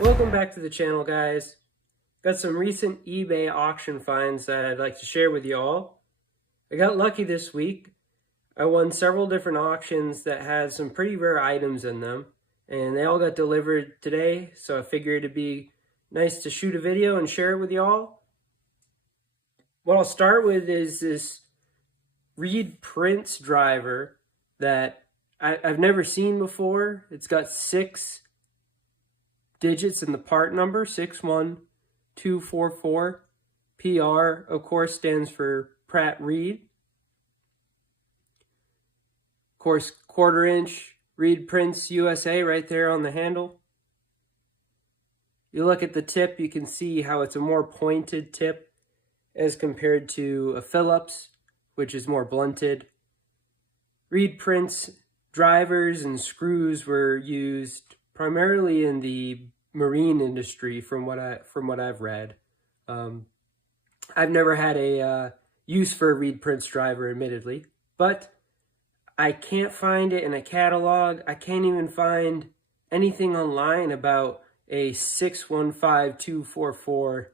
Welcome back to the channel, guys. Got some recent eBay auction finds that I'd like to share with you all. I got lucky this week. I won several different auctions that had some pretty rare items in them, and they all got delivered today, so I figured it'd be nice to shoot a video and share it with you all. What I'll start with is this Reed Prince driver that I've never seen before. It's got 6 digits in the part number, 61244. PR, of course, stands for Pratt Reed. Of course, 1/4 inch Reed Prince USA right there on the handle. You look at the tip, you can see how it's a more pointed tip as compared to a Phillips, which is more blunted. Reed Prince drivers and screws were used primarily in the marine industry, from what I've read. I've never had a use for a Reed Prince driver, admittedly, but I can't find it in a catalog. I can't even find anything online about a 615244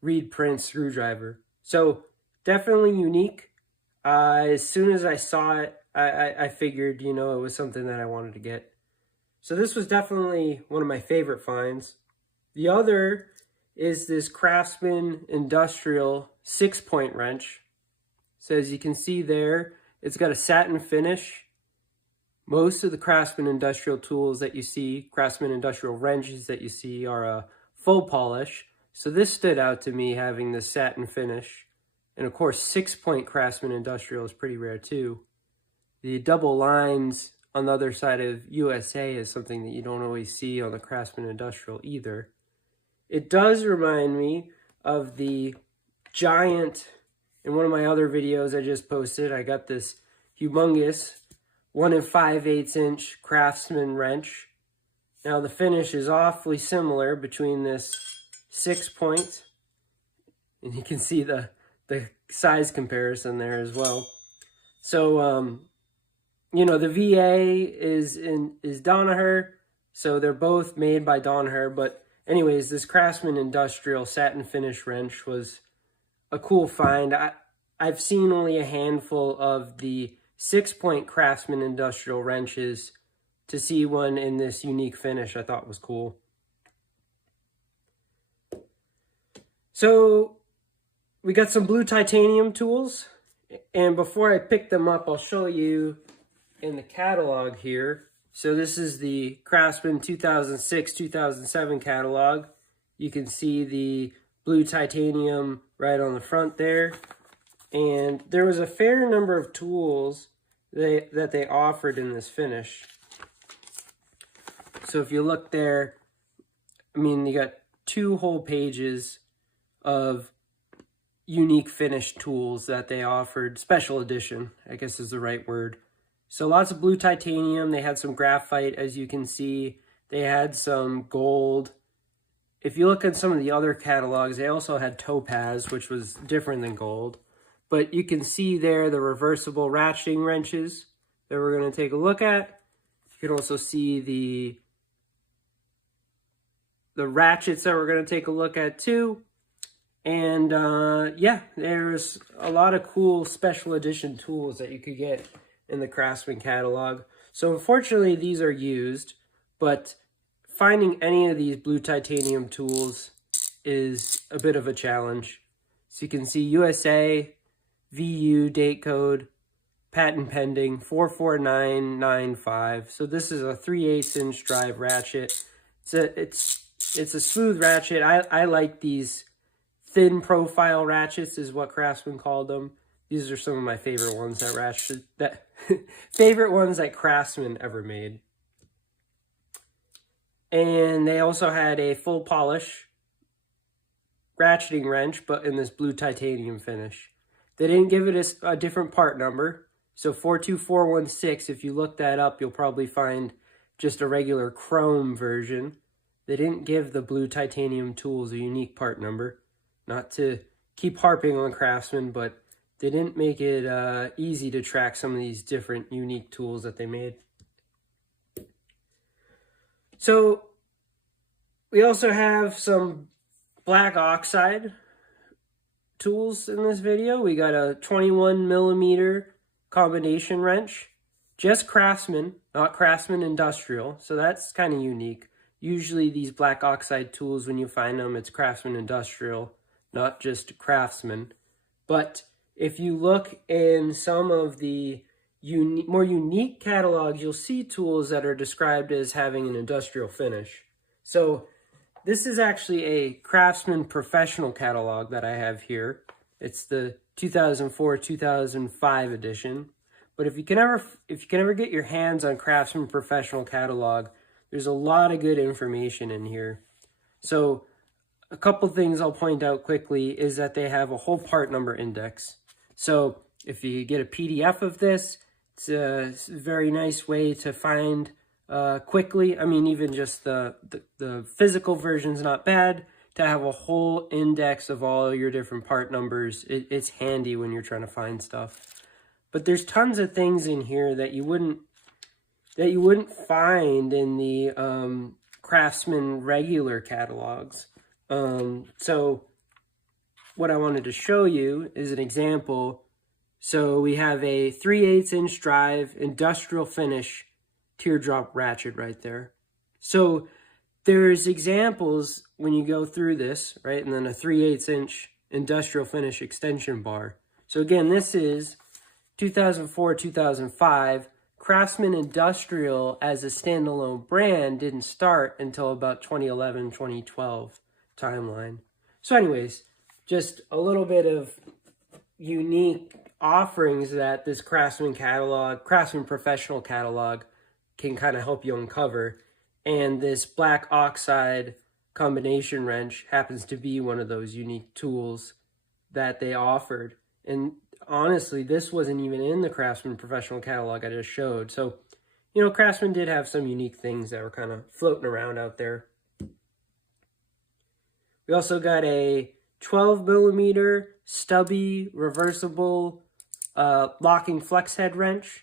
Reed Prince screwdriver. So definitely unique. As soon as I saw it, I figured, it was something that I wanted to get. So this was definitely one of my favorite finds. The other is this Craftsman industrial 6-point wrench. So as you can see there, it's got a satin finish. Most of the Craftsman industrial tools that you see, Craftsman industrial wrenches that you see, are a full polish. So this stood out to me, having the satin finish. And of course, 6-point Craftsman industrial is pretty rare too. The double lines on the other side of USA is something that you don't always see on the Craftsman industrial either. It does remind me of the giant, in one of my other videos I just posted, I got this humongous 1 5/8 inch Craftsman wrench. Now the finish is awfully similar between this 6-point, and you can see the size comparison there as well. So, the VA is Danaher, so they're both made by Danaher. But anyways, this Craftsman industrial satin finish wrench was a cool find. I've seen only a handful of the 6-point Craftsman industrial wrenches. To see one in this unique finish, I thought was cool. So we got some blue titanium tools, and before I pick them up, I'll show you in the catalog here. So this is the Craftsman 2006-2007 catalog. You can see the blue titanium right on the front there. And there was a fair number of tools that they offered in this finish. So if you look there, you got 2 whole pages of unique finish tools that they offered. Special edition, I guess is the right word. So lots of blue titanium. They had some graphite, as you can see. They had some gold. If you look at some of the other catalogs, they also had topaz, which was different than gold. But you can see there the reversible ratcheting wrenches that we're going to take a look at. You can also see the ratchets that we're going to take a look at too. And yeah, there's a lot of cool special edition tools that you could get in the Craftsman catalog. So unfortunately, these are used, but finding any of these blue titanium tools is a bit of a challenge. So you can see USA, VU, date code, patent pending, 44995. So this is a 3/8 inch drive ratchet. It's a smooth ratchet. I like these thin profile ratchets, is what Craftsman called them. These are some of my favorite ones favorite ones that Craftsman ever made. And they also had a full polish ratcheting wrench, but in this blue titanium finish. They didn't give it a different part number. So 42416, if you look that up, you'll probably find just a regular chrome version. They didn't give the blue titanium tools a unique part number. Not to keep harping on Craftsman, but they didn't make it easy to track some of these different unique tools that they made. So We also have some black oxide tools in this video. We got a 21mm combination wrench, just Craftsman, not Craftsman Industrial, so that's kind of unique. Usually these black oxide tools, when you find them, it's Craftsman Industrial, not just Craftsman. But if you look in some of the more unique catalogs, you'll see tools that are described as having an industrial finish. So this is actually a Craftsman Professional catalog that I have here. It's the 2004-2005 edition. But if you can ever get your hands on Craftsman Professional catalog, there's a lot of good information in here. So a couple things I'll point out quickly is that they have a whole part number index. So if you get a PDF of this, it's a very nice way to find quickly. I mean, even just the physical version's not bad. To have a whole index of all your different part numbers, it's handy when you're trying to find stuff. But there's tons of things in here that you wouldn't find in the Craftsman regular catalogs. So what I wanted to show you is an example. So we have a 3/8 inch drive industrial finish teardrop ratchet right there. So there's examples when you go through this, right? And then a 3/8 inch industrial finish extension bar. So again, this is 2004-2005. Craftsman Industrial as a standalone brand didn't start until about 2011-2012 timeline. So anyways, just a little bit of unique offerings that this Craftsman catalog, Craftsman Professional catalog, can kind of help you uncover. And this black oxide combination wrench happens to be one of those unique tools that they offered. And honestly, this wasn't even in the Craftsman Professional catalog I just showed. So, you know, Craftsman did have some unique things that were kind of floating around out there. We also got a 12mm Stubby reversible locking flex head wrench.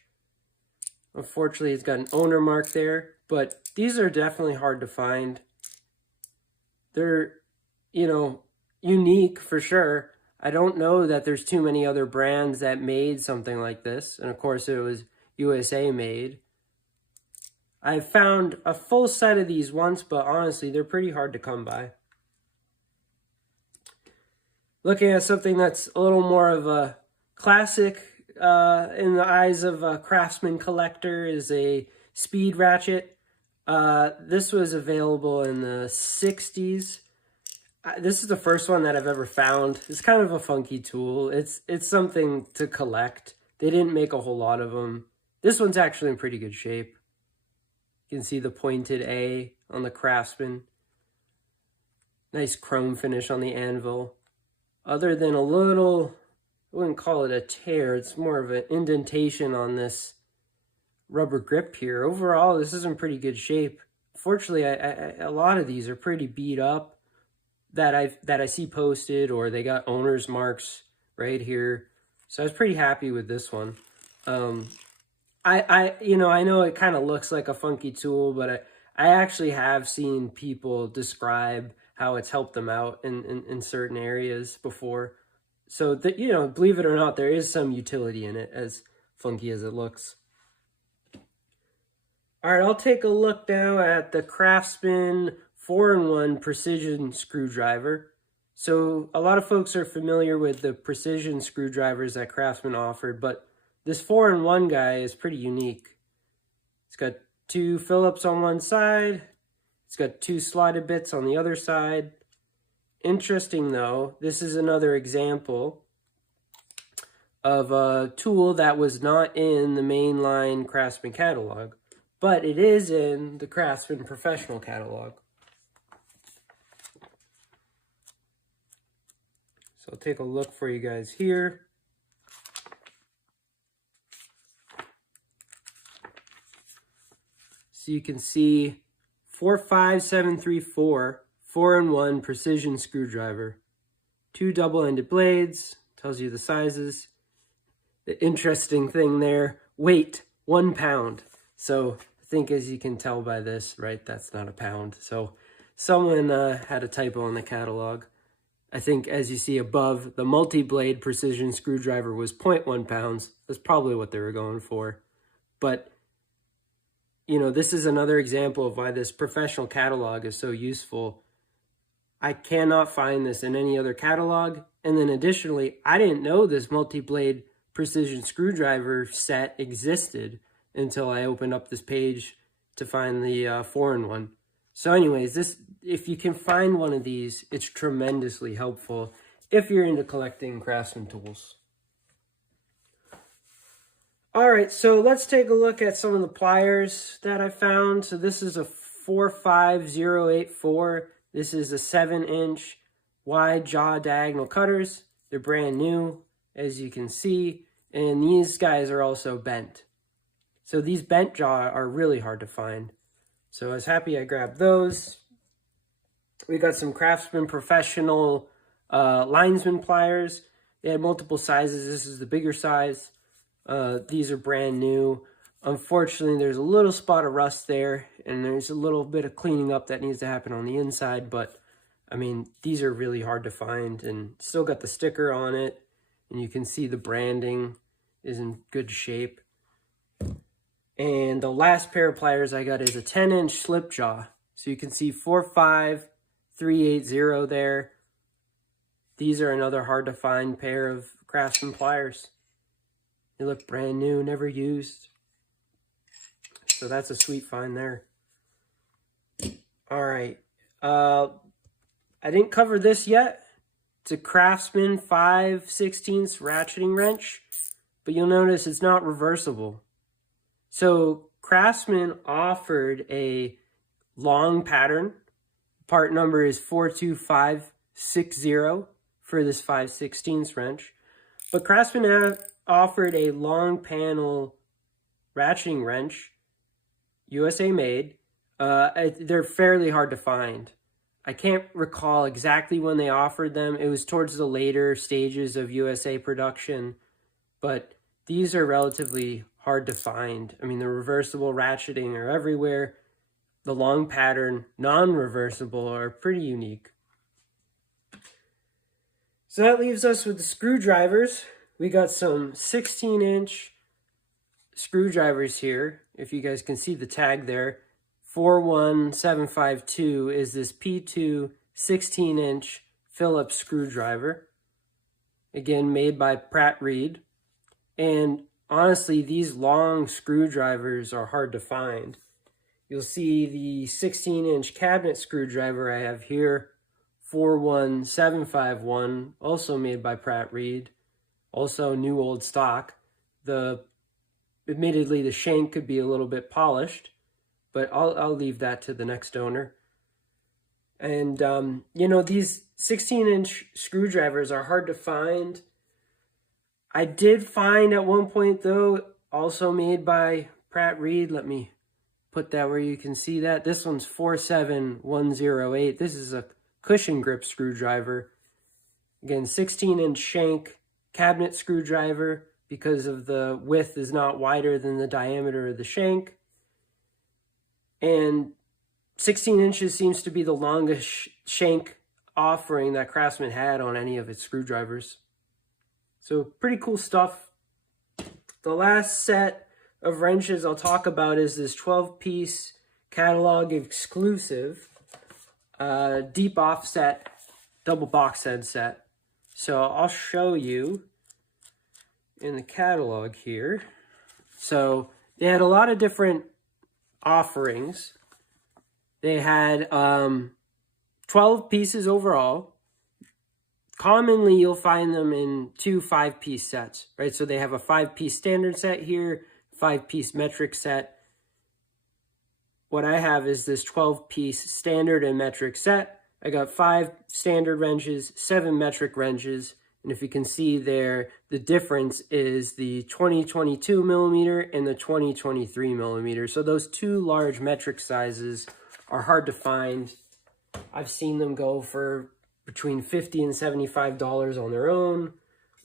Unfortunately, it's got an owner mark there, but these are definitely hard to find. They're, you know, unique for sure. I don't know that there's too many other brands that made something like this. And of course, it was USA made. I've found a full set of these once, but honestly, they're pretty hard to come by. Looking at something that's a little more of a classic in the eyes of a Craftsman collector is a speed ratchet. This was available in the 60s. This is the first one that I've ever found. It's kind of a funky tool. It's something to collect. They didn't make a whole lot of them. This one's actually in pretty good shape. You can see the pointed A on the Craftsman. Nice chrome finish on the anvil. Other than a little, I wouldn't call it a tear, it's more of an indentation on this rubber grip here. Overall, this is in pretty good shape. Fortunately, a lot of these are pretty beat up that I see posted, or they got owner's marks right here. So I was pretty happy with this one. I know it kind of looks like a funky tool, but I actually have seen people describe how it's helped them out in certain areas before. So that, you know, believe it or not, there is some utility in it, as funky as it looks. All right, I'll take a look now at the Craftsman 4-in-1 precision screwdriver. So a lot of folks are familiar with the precision screwdrivers that Craftsman offered, but this 4-in-1 guy is pretty unique. It's got 2 Phillips on one side. It's got 2 slotted bits on the other side. Interesting though, this is another example of a tool that was not in the mainline Craftsman catalog, but it is in the Craftsman Professional catalog. So I'll take a look for you guys here. So you can see 45734 4-in-1 precision screwdriver. 2 double-ended blades, tells you the sizes. The interesting thing there, weight, 1 pound. So I think as you can tell by this, right, that's not a pound. So Someone had a typo in the catalog. I think, as you see above, the multi-blade precision screwdriver was 0.1 pounds. That's probably what they were going for. But, you know, this is another example of why this professional catalog is so useful. I cannot find this in any other catalog. And then additionally, I didn't know this multi-blade precision screwdriver set existed until I opened up this page to find the foreign one. So anyways, if you can find one of these, it's tremendously helpful if you're into collecting Craftsman tools. All right, so let's take a look at some of the pliers that I found. So this is a 45084. This is a 7-inch wide jaw diagonal cutters. They're brand new, as you can see, and these guys are also bent. So these bent jaw are really hard to find. So I was happy I grabbed those. We got some Craftsman Professional Linesman pliers. They had multiple sizes. This is the bigger size. These are brand new. Unfortunately, there's a little spot of rust there, and there's a little bit of cleaning up that needs to happen on the inside, but I mean, these are really hard to find, and still got the sticker on it, and you can see the branding is in good shape. And the last pair of pliers I got is a 10-inch slip jaw. So you can see 45380 there. These are another hard to find pair of Craftsman pliers. They look brand new, never used. So that's a sweet find there. All right. I didn't cover this yet. It's a Craftsman 5/16 ratcheting wrench, but you'll notice it's not reversible. So Craftsman offered a long pattern. Part number is 42560 for this 5/16 wrench. But Craftsman offered a long panel ratcheting wrench, USA made. They're fairly hard to find. I can't recall exactly when they offered them. It was towards the later stages of USA production, but these are relatively hard to find. I mean, the reversible ratcheting are everywhere. The long pattern, non-reversible, are pretty unique. So that leaves us with the screwdrivers. We got some 16-inch screwdrivers here. If you guys can see the tag there, 41752 is this P2 16-inch Phillips screwdriver. Again, made by Pratt. And honestly, these long screwdrivers are hard to find. You'll see the 16-inch cabinet screwdriver I have here, 41751, also made by Pratt. Also new old stock. Admittedly, the shank could be a little bit polished, but I'll leave that to the next owner. And, you know, these 16-inch screwdrivers are hard to find. I did find at one point, though, also made by Pratt. Let me put that where you can see that. This one's 47108. This is a cushion grip screwdriver. Again, 16-inch shank cabinet screwdriver because of the width is not wider than the diameter of the shank. And 16 inches seems to be the longest shank offering that Craftsman had on any of its screwdrivers. So pretty cool stuff. The last set of wrenches I'll talk about is this 12-piece catalog exclusive deep offset double box head set. So I'll show you in the catalog here. So they had a lot of different offerings. They had 12 pieces overall. Commonly, you'll find them in 2 5-piece sets, right? So they have a 5-piece standard set here, 5-piece metric set. What I have is this 12-piece standard and metric set. I got 5 standard wrenches, 7 metric wrenches, and if you can see there, the difference is the 2022 millimeter and the 2023 millimeter. So those 2 large metric sizes are hard to find. I've seen them go for between $50 and $75 on their own,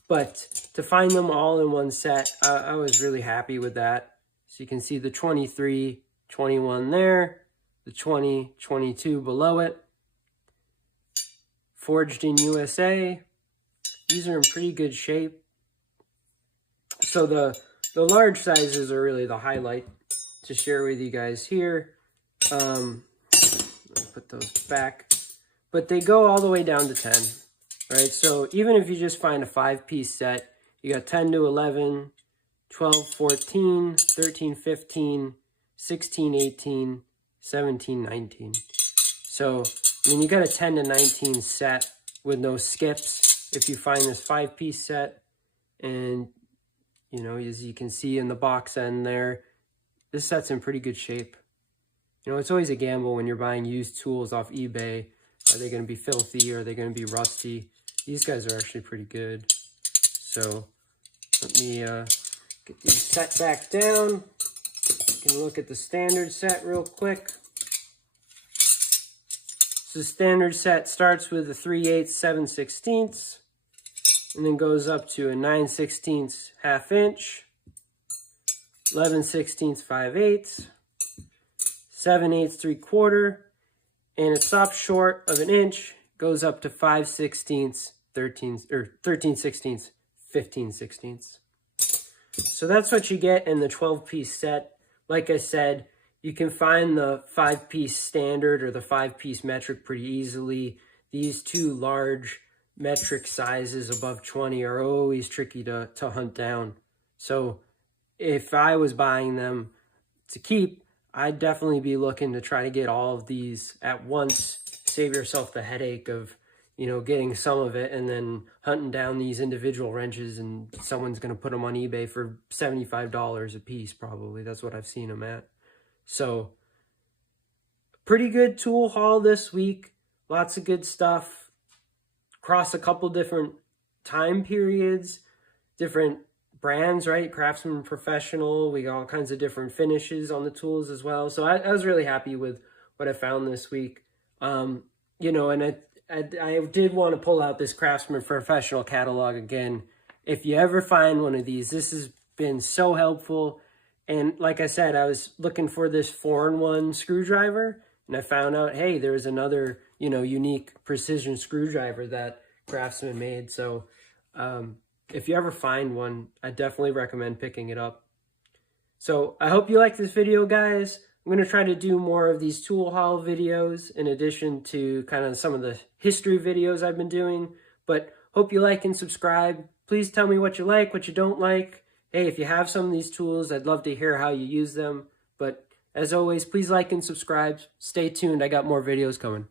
but to find them all in one set, I was really happy with that. So you can see the 23, 21 there, the 20, 22 below it. forged in USA. These are in pretty good shape. So the large sizes are really the highlight to share with you guys here. Let me put those back. But they go all the way down to 10, right? So even if you just find a 5-piece set, you got 10 to 11, 12, 14, 13, 15, 16, 18, 17, 19. So, I mean, you got a 10 to 19 set with no skips if you find this 5-piece set. And, you know, as you can see in the box end there, this set's in pretty good shape. You know, it's always a gamble when you're buying used tools off eBay. Are they going to be filthy? Or are they going to be rusty? These guys are actually pretty good. So let me get these set back down. You can look at the standard set real quick. So the standard set starts with a 3/8, 7/16, and then goes up to a 9/16 1/2 inch, 11/16 5/8, 7/8 3/4, and it stops short of an inch, goes up to 5/16, 13/16, 15/16. So that's what you get in the 12-piece set. Like I said, you can find the 5-piece standard or the 5-piece metric pretty easily. These two large metric sizes above 20 are always tricky to hunt down. So if I was buying them to keep, I'd definitely be looking to try to get all of these at once. Save yourself the headache of, you know, getting some of it and then hunting down these individual wrenches, and someone's going to put them on eBay for $75 a piece probably. That's what I've seen them at. So, pretty good tool haul this week. Lots of good stuff. Across a couple different time periods, different brands, right? Craftsman, Professional. We got all kinds of different finishes on the tools as well. So I was really happy with what I found this week. You know, and I did want to pull out this Craftsman Professional catalog again. If you ever find one of these, this has been so helpful. And like I said, I was looking for this 4-in-1 screwdriver, and I found out, hey, there's another, you know, unique precision screwdriver that Craftsman made. So if you ever find one, I definitely recommend picking it up. So I hope you like this video, guys. I'm going to try to do more of these tool haul videos in addition to kind of some of the history videos I've been doing. But hope you like and subscribe. Please tell me what you like, what you don't like. Hey, if you have some of these tools, I'd love to hear how you use them. But as always, please like and subscribe. Stay tuned. I got more videos coming.